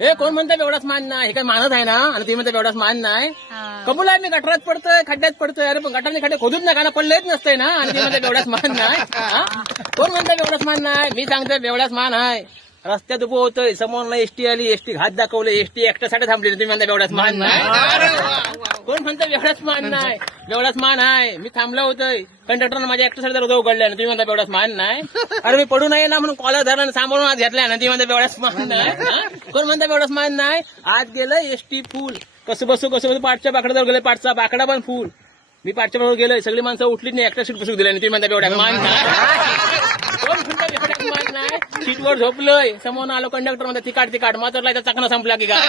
हे कोण म्हणतं एवढाच मान नाही, हे काय मानत आहे ना, आणि तुम्ही म्हणता एवढाच मान नाही. कबूल आहे, मी गटरात पडतोय, खड्ड्यात पडतोय. अरे पण गटारने खड्डे खोदूच नका ना, पडलं येत नसतंय ना, आणि तुम्ही म्हणता एवढाच मान नाही. कोण म्हणतं एवढाच मान नाही? मी सांगतोय एवढाच मान आहे. रस्त्यात उभं होतोय, समोरला एसटी आली, एसटी घात दाखवलं, एसटी एकट्यासाठी थांबली, तुम्ही म्हणता एवढाच मान नाही. कोण म्हणतं एवढाच मान नाही? एवढाच मान आहे. मी थांबलं होतोय, कंडक्टरनं माझ्या एकट्यासाठी दरवाजा उघडल्या, तुम्ही म्हणता एवढाच मान नाही. अरे मी पडू नये ना म्हणून कॉलर धरला, सांभाळून आत घेतल्या, तुम्ही म्हणता एवढाच मान नाही. कोण म्हणता एवढाच मान नाही? आत गेलं एसटी फुल, कसं बसू पाठच्या बाकड्यावर गेले, पाठचा बाकडा पण फुल. मी पाठच्या बरोबर गेलोय, सगळी माणसं उठलीच नाही, एकटा सीट बसू दिल्या, तुम्ही म्हणता एवढ्या मान नाही. कोण म्हणता एवढ्याच मान नाही? सीटवर झोपलोय, समोर आलो कंडक्टर म्हणता तिकाट मात्रला चाकणा संपला की काय,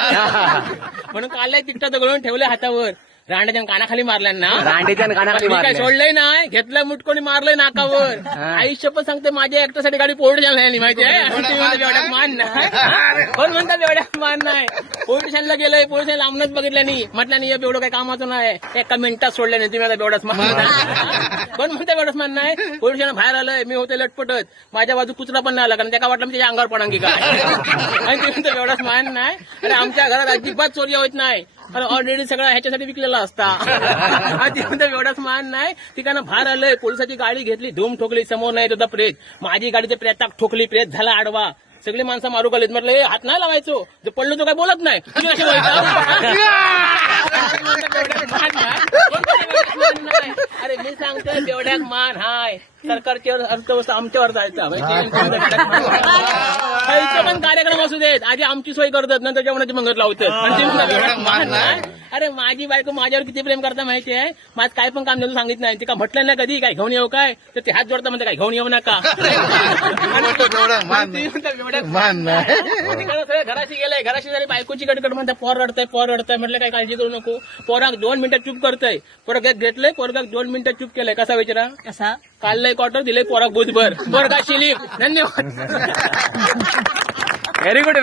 म्हणून काढलाय तिकटाचं गळून ठेवलंय हातावर, रांड्याच्या कानाखाली मारल्या ना, रांडेच्या कानाखाली मी काय मारलंय. सोडलंय नाही, घेतलं मुटकोणी मारलंय नाकावर. आयुष्य पण सांगते माझ्या एकट्यासाठी गाडी पोर्ट झाली माहिती आहे, आणि तुम्ही म्हणता एवढ्यात मान नाही. कोण म्हणतात एवढ्यात मान नाही? पोलीस स्टेशनला गेलोय, पोलीस स्टेशन लांबनच बघितलं नाही, म्हटलं नाही एवढं काही कामाचं नाही, एका मिनिटात सोडलं नाही, तुम्ही म्हणता एवढंच मान नाही. कोण म्हणता एवढंच मान नाही? पोलीस स्टेशन बाहेर आलोय, मी होते लटपटत, माझ्या बाजू कुचरा पण नाही आला, कारण त्याला वाटलं मी त्याच्या अंगावर पडांगी काय, आणि तुम्ही म्हणता एवढंच मान नाही. अरे आमच्या घरात अजिबात चोरी होत नाही, ऑलरेडी सगळं ह्याच्यासाठी विकलेला असता, एवढाच मान नाही. ठिकाणं बाहेर आलंय, पोलिसाची गाडी घेतली, धूम ठोकली, समोर नाही होता प्रेत, माझी गाडी ते प्रेताक ठोकली, प्रेत झाला आडवा, सगळी माणसं मारू गेलीत. म्हटलं हे हात नाही लावायचो, जर पडलो तो काय बोलत नाही, तुम्ही असे अरे मी सांगतोय एवढ्याच मान हाय. सरकारची अर्थव्यवस्था आमच्यावर जायचा, खायचे पण कार्यक्रम असू देत, आधी आमची सोय करतात, नंतर जेवणाची मंगत लावतात. मान नाही. अरे माझी बायको माझ्यावर किती प्रेम करता माहिती आहे, माझं काय पण काम सांगितलं नाही, ते का म्हटलं नाही कधी काय घेऊन येऊ काय, तर ते हात जोडता म्हणते काय घेऊन येऊ नका. घराशी गेलंय, घराशी झाली, बायकोची कडकड म्हणते पोर रडतंय, म्हटलं काय काळजी करू नको, पोराक 2 मिनिटात चूप करतोय, पोरग घेतलंय, पोरगाक 2 मिनिटात चूप केलंय, कसा विचारा, कसा काढलंय क्वार्टर, दिलंय पोराक बुधभर, पोरगा शिलीप. धन्यवाद. Very good.